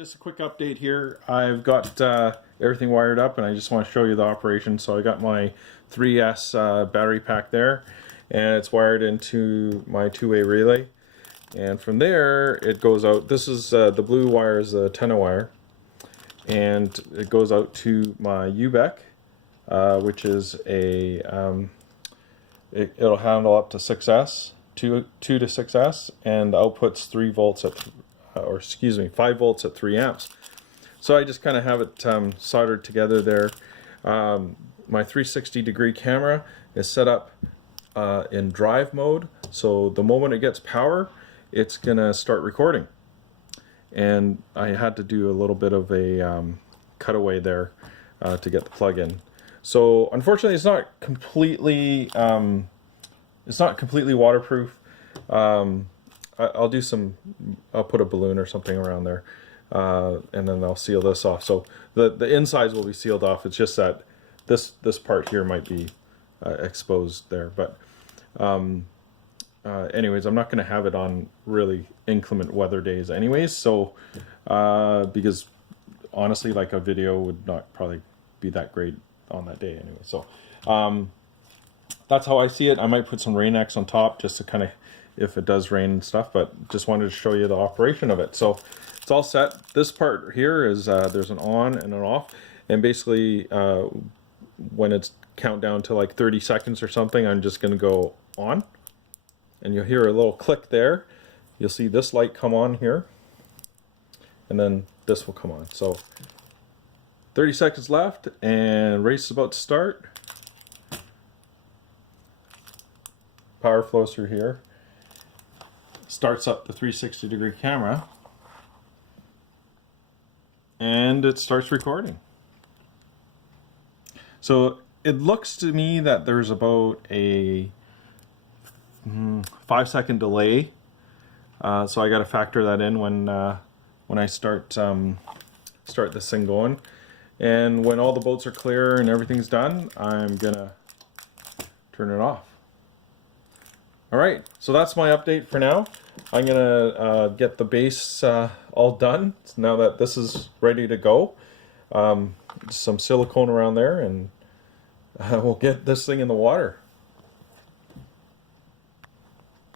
Just a quick update here. I've got everything wired up and I just want to show you the operation. So I got my 3S battery pack there and it's wired into my two-way relay. And from there it goes out. This is the blue wire is the antenna wire. And it goes out to my UBEC, which is a, it'll handle up to 6S, 2 to 6S, and outputs 3 volts at 5 volts at 3 amps. So I just kind of have it soldered together there. My 360-degree camera is set up in drive mode, so the moment it gets power, it's gonna start recording. And I had to do a little bit of a cutaway there to get the plug in. So unfortunately, it's not completely waterproof. I'll put a balloon or something around there, and then I'll seal this off. So the insides will be sealed off. It's just that this part here might be exposed there. But anyways, I'm not going to have it on really inclement weather days anyways. So because honestly, like a video would not probably be that great on that day anyway. So that's how I see it. I might put some rain X on top just to kind of, if it does rain and stuff, but just wanted to show you the operation of it. So it's all set. This part here is there's an on and an off, and basically when it's count down to like 30 seconds or something, I'm just going to go on, and you'll hear a little click there. You'll see this light come on here, and then this will come on. So 30 seconds left, and race is about to start. Power flows through here. Starts up the 360-degree camera, and it starts recording. So it looks to me that there's about a 5-second delay. So I got to factor that in when I start this thing going. And when all the boats are clear and everything's done, I'm gonna turn it off. All right, so that's my update for now. I'm gonna get the base all done now that this is ready to go. Some silicone around there, and we'll get this thing in the water.